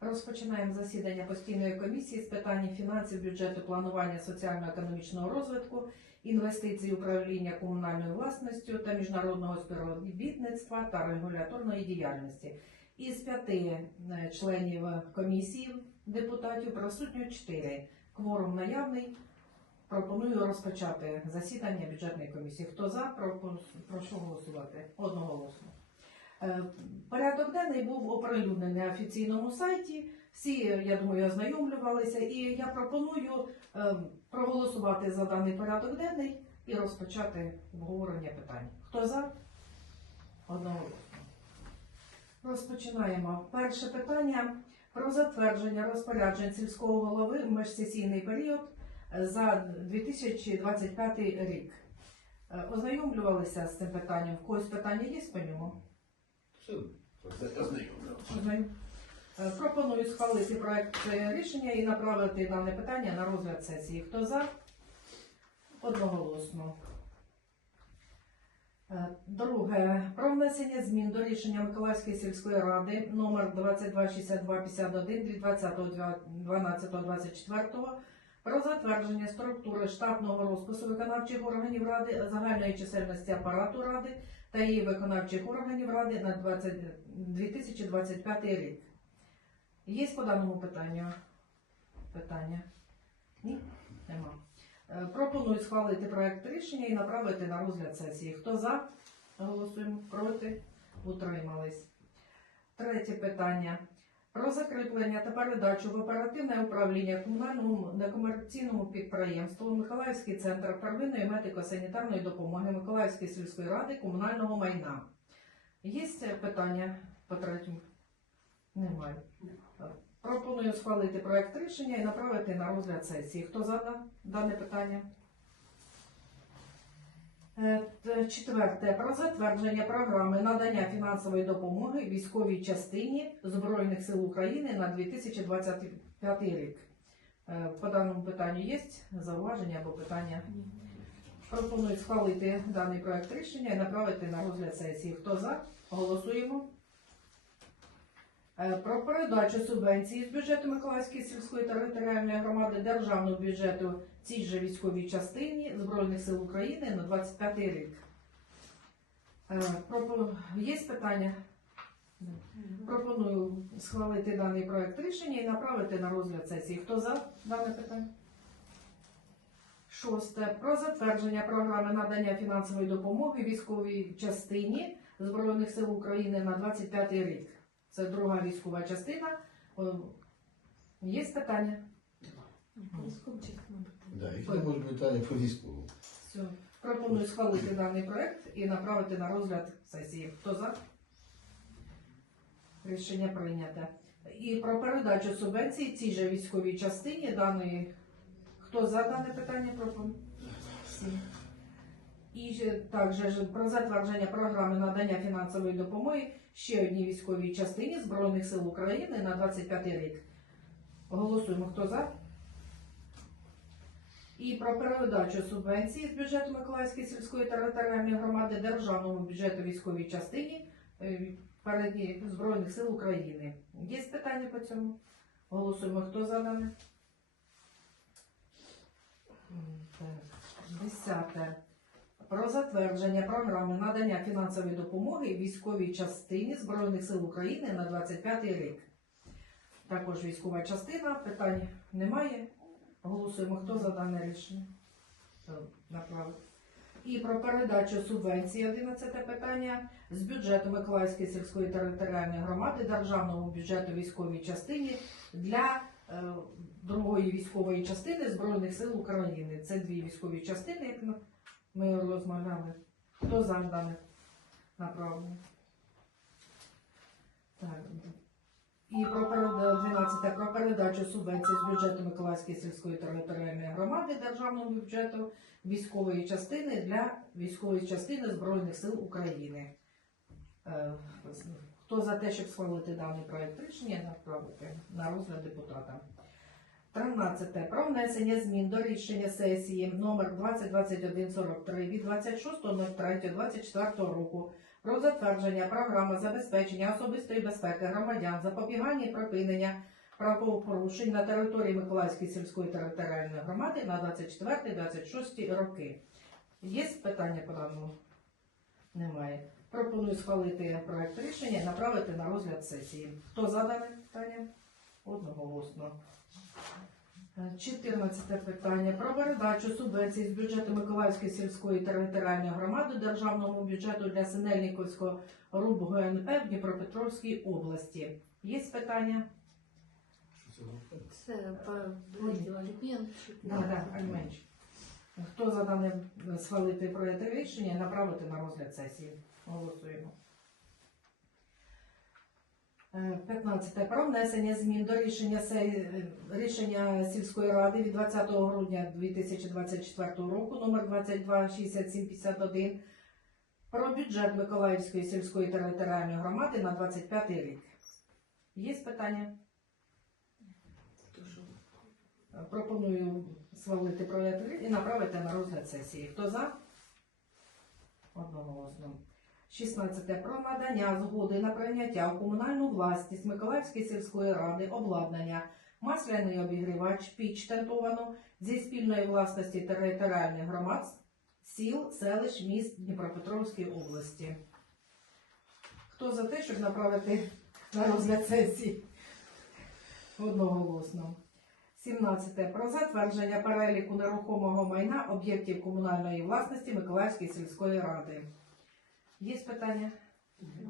Розпочинаємо засідання постійної комісії з питань фінансів, бюджету, планування соціально-економічного розвитку, інвестицій, управління комунальною власністю та міжнародного співробітництва та регуляторної діяльності. Із п'яти е, членів комісії депутатів присутньо чотири. Кворум наявний. Пропоную розпочати засідання бюджетної комісії. Хто за, прошу голосувати одноголосно. Е, Порядок денний був оприлюднений на офіційному сайті. Всі, я думаю, ознайомлювалися, і я пропоную е, проголосувати за даний порядок денний і розпочати обговорення питань. Хто за? Одноголосно. Розпочинаємо. Перше питання про затвердження розпоряджень сільського голови в межсесійний період е, за 2025 рік. Е, Ознайомлювалися з цим питанням. В когось питання є по ньому? Е, Пропоную схвалити проект е, рішення і направити дане питання на розгляд сесії. Хто за? Одноголосно. Е, Друге. Про внесення змін до рішення Миколаївської сільської ради номер 226251 від 20.12.24 про затвердження структури штатного розпису виконавчих органів ради, загальної чисельності апарату ради та її виконавчих органів ради на 20 2025 рік. Є по даному питанню питання? Ні? Нема. Е, Пропоную схвалити проект рішення і направити на розгляд сесії. Хто за? Голосуємо проти? Утримались. Третє питання. Про закріплення та передачу в оперативне управління комунальному некомерційному підприємству Миколаївський центр первинної медико-санітарної допомоги Миколаївської сільської ради комунального майна. Є питання по третьому? Немає. Пропоную схвалити проект рішення і направити на розгляд сесії. Хто за дане питання? Четверте. Про затвердження програми надання фінансової допомоги військовій частині Збройних сил України на 2025 рік. Е, По даному питанню є зауваження або питання? Пропоную схвалити даний проект рішення і направити на розгляд сесії. Хто за? Голосуємо. Е, Про передачу субвенції з бюджету Миколаївської сільської територіальної громади державного бюджету цій же військовій частині Збройних сил України на 25 рік. Е, Є питання? Пропоную схвалити даний проект рішення і направити на розгляд сесії. Хто за дане питання? Шосте. Про затвердження програми надання фінансової допомоги військовій частині Збройних сил України на 25 рік. Це друга військова частина. Є питання? Да, які не можуть питання по військову. Все. Пропоную схвалити даний проект і направити на розгляд сесії. Хто за? Рішення прийнято. І про передачу субвенції цій же військовій частині даної. Хто за дане питання пропонує? І також про затвердження програми надання фінансової допомоги ще одній військовій частині Збройних сил України на 25 рік. Голосуємо. Хто за? І про передачу субвенції з бюджету Миколаївської сільської територіальної громади державному бюджету військовій частині е, Збройних сил України. Є питання по цьому? Голосуємо. Хто за так. Десяте. Про затвердження програми надання фінансової допомоги військовій частині Збройних сил України на 25 рік. Також військова частина. Питань немає. Голосуємо. Хто за дане рішення? Направо. І про передачу субвенції 11 питання з бюджету Миколаївської сільської територіальної громади державного бюджету військовій частині для е, другої військової частини Збройних сил України. Це дві військові частини, як ми розмовляли. Хто за дане направлення? Так. І про перед- 12 про передачу субвенції з бюджету Миколаївської сільської територіальної громади державного бюджету військової частини для військової частини Збройних сил України. Е, Хто за те, щоб схвалити даний проект рішення, направити на розгляд депутата. 13. Про внесення змін до рішення сесії номер 202143 від 26.03.24 року про затвердження програми забезпечення особистої безпеки громадян, запобігання і припинення правопорушень на території Миколаївської сільської територіальної громади на 24-26 роки. Є питання по даному? Немає. Пропоную схвалити проект рішення і направити на розгляд сесії. Хто за питання? Одноголосно. Е, 14 питання. Про передачу субвенцій з бюджету Миколаївської сільської територіальної громади державному бюджету для Синельниковського РУБ ГНП в Дніпропетровській області. Є питання? Це аліментів. Да. Хто за дане схвалити проєкт рішення і направити на розгляд сесії? Голосуємо. Е, 15. Про внесення змін до рішення, рішення сільської ради від 20 грудня 2024 року номер 226751 про бюджет Миколаївської сільської територіальної громади на 25 рік. Є питання? Пропоную свалити проєкт і направити на розгляд сесії. Хто за? Одноголосно. 16. Про надання згоди на прийняття в комунальну власність Миколаївської сільської ради обладнання масляний обігрівач піч тентовану зі спільної власності територіальних громад сіл, селищ, міст Дніпропетровської області. Хто за те, щоб направити на розгляд сесії? Одноголосно. 17. Про затвердження переліку нерухомого майна об'єктів комунальної власності Миколаївської сільської ради. Є питання?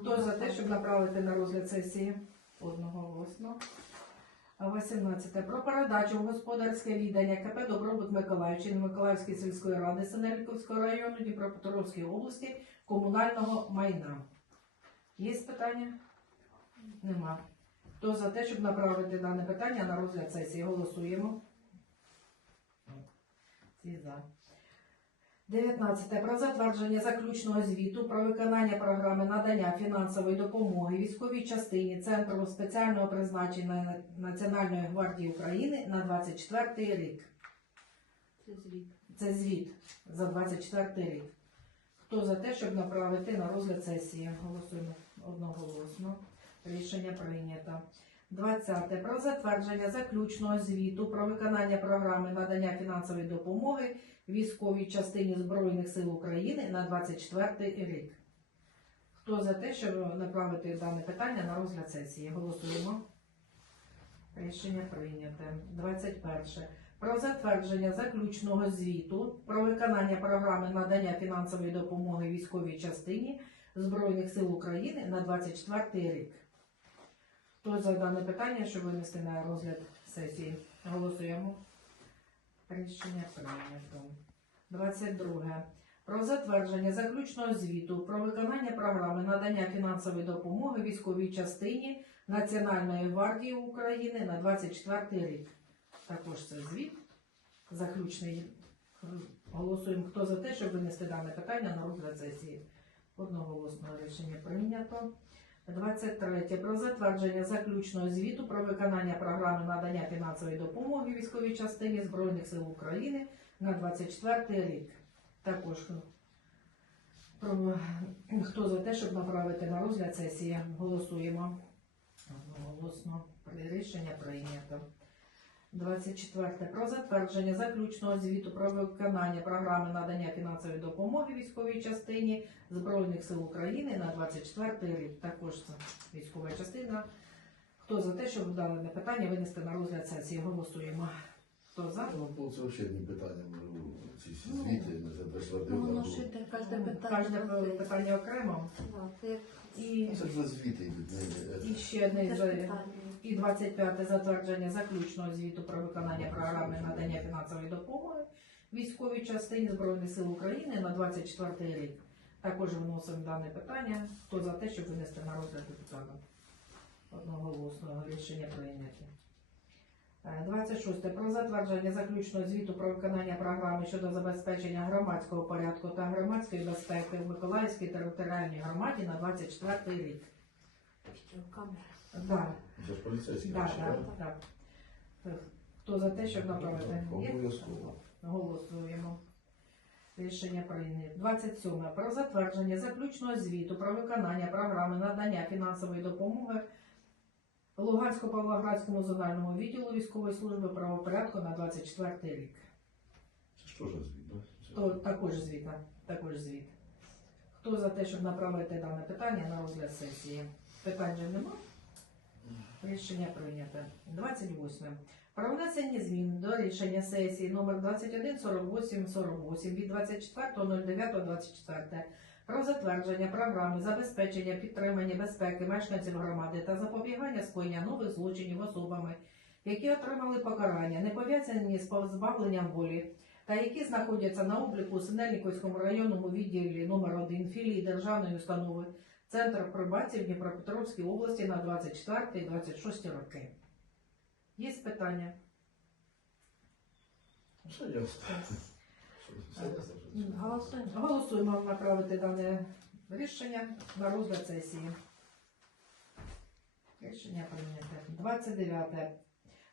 Хто за те, щоб направити на розгляд сесії? Одноголосно. А 18. Про передачу в господарське віддання КП Добробут Миколаївщини Миколаївської сільської ради Синельниковського району Дніпропетровської області комунального майна. Є питання? Нема. Хто за те, щоб направити дане питання на розгляд сесії? Голосуємо. Всі за. 19. Про затвердження заключного звіту про виконання програми надання фінансової допомоги військовій частині Центру спеціального призначення Національної гвардії України на 24 рік. Це звіт. Це звіт за 24 рік. Хто за те, щоб направити на розгляд сесії? Голосуємо одноголосно. Рішення прийнято. 20. Про затвердження заключного звіту про виконання програми надання фінансової допомоги військовій частині Збройних сил України на 24 рік. Хто за те, щоб направити дане питання на розгляд сесії? Голосуємо. Рішення прийнято. 21. Про затвердження заключного звіту про виконання програми надання фінансової допомоги військовій частині Збройних сил України на 24 рік. Хто за дане питання, щоб винести на розгляд сесії? Голосуємо. Рішення прийнято. 22. Про затвердження заключного звіту про виконання програми надання фінансової допомоги військовій частині Національної гвардії України на 24 рік. Також це звіт. Заключний. Голосуємо, хто за те, щоб винести дане питання на розгляд сесії. Одноголосно рішення прийнято. 23. Про затвердження заключного звіту про виконання програми надання фінансової допомоги військовій частині Збройних сил України на 24 рік. Також про, хто за те, щоб направити на розгляд сесії, голосуємо. Одноголосно рішення прийнято. 24. Про затвердження заключного звіту про виконання програми надання фінансової допомоги військовій частині Збройних сил України на 24 рік. Також це військова частина. Хто за те, щоб дане питання винести на розгляд сесії? Голосуємо. Хто за? Ну, це взагалі не питання, ну, ці всі Ну, звіти, не затверджувати. Ну, воно ж іде кожне питання. Кожне питання окремо. Це як І, Це ж за звіти йдуть, не- і ще одне з- І 25 затвердження заключного звіту про виконання програми надання фінансової допомоги військовій частині Збройних сил України на 24 рік. Також вносимо дане питання. Хто за те, щоб винести на розгляд депутата? Одноголосного рішення прийняті. Е, 26. Про затвердження заключного звіту про виконання програми щодо забезпечення громадського порядку та громадської безпеки в Миколаївській територіальній громаді на 24 рік. Да. Це ж поліцейські Да, наші, да, так? Хто за те, щоб направити? Є? Обов'язково. Голосуємо. Рішення прийнято. 27. Про затвердження заключного звіту про виконання програми надання фінансової допомоги Лугансько-Павлоградському зональному відділу військової служби правопорядку на 24 рік. Це ж звіт, да? То також звіт. Також звіт. Хто за те, щоб направити дане питання на розгляд сесії? Питань же нема? Рішення прийнято. 28. Про внесення змін до рішення сесії номер 214848 від 24.09.24 про затвердження програми забезпечення підтримання безпеки мешканців громади та запобігання скоєння нових злочинів особами, які отримали покарання, не пов'язані з позбавленням волі, та які знаходяться на обліку у Синельниковському районному відділі номер 1 філії державної установи Центр пробації в Дніпропетровській області на 24 і 26 роки. Є питання? Що, це? Голосуємо. Голосуємо направити дане рішення на розгляд сесії. Рішення прийнято. 29.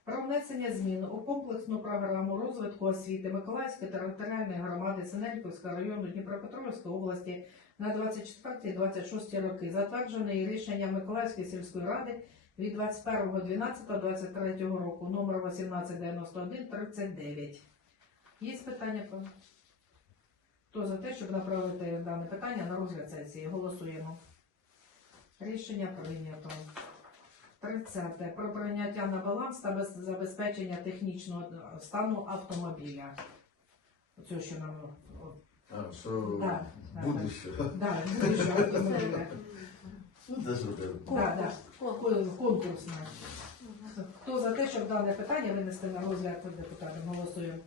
Про внесення змін у комплексну програму розвитку освіти Миколаївської територіальної громади Синельковського району Дніпропетровської області на 24-26 роки, затверджений рішенням Миколаївської сільської ради від 21.12.23 року, номер 1891-39. Є питання? по- Хто за те, щоб направити дане питання на розгляд сесії? Голосуємо. Рішення прийнято. 30. Про прийняття на баланс та забезпечення технічного стану автомобіля. Оце, що нам А, що Да, буде да. що? да, автомобіля. Ну, це ж. Да, да. Конкурсне. Хто за те, щоб дане питання винести на розгляд депутатам? Голосуємо.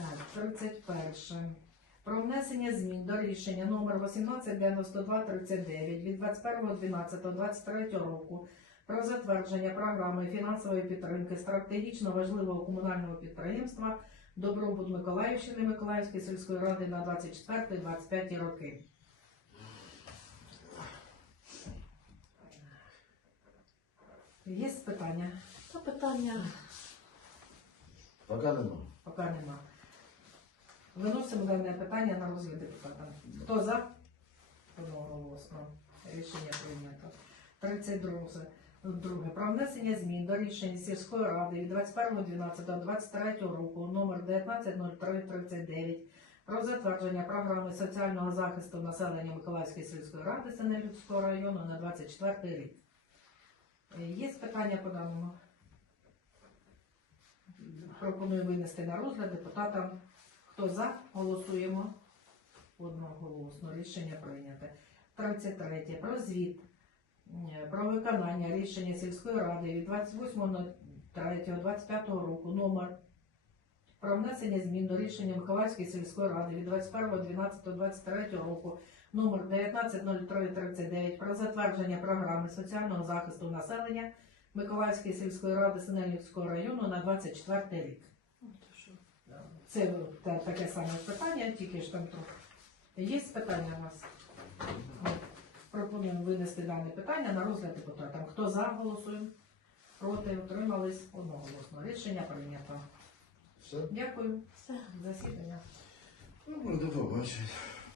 Так, 31. Про внесення змін до рішення номер 189239 від 21.12.23 року про затвердження програми фінансової підтримки стратегічно важливого комунального підприємства Добробут Миколаївщини Миколаївської сільської ради на 24-25 роки. Є питання? Запитання. Поки нема. Поки нема. Виносимо дане питання на розгляд депутата. Хто за? Одноголосно. Рішення прийнято. 32. Друге. Про внесення змін до рішення сільської ради від 21.12.23 року номер 190339 про затвердження програми соціального захисту населення Миколаївської сільської ради Синелюдського району на 24 рік. Е, Є питання по даному? Пропоную винести на розгляд депутатам. Хто за, голосуємо. Одноголосно. Рішення прийнято. 33. Про звіт про виконання рішення сільської ради від 28.03.25 року номер про внесення змін до рішення Миколаївської сільської ради від 21.12.23 року номер 190339 про затвердження програми соціального захисту населення Миколаївської сільської ради Синельницького району на 24 рік. Ну? Це та- таке саме питання, тільки ж там трохи. Є питання у вас? Пропонуємо винести дане питання на розгляд депутатам. Хто за, голосуємо. Проти, утримались одноголосно. Рішення прийнято. Все? Дякую. Все. Засідання. Ну, до побачення.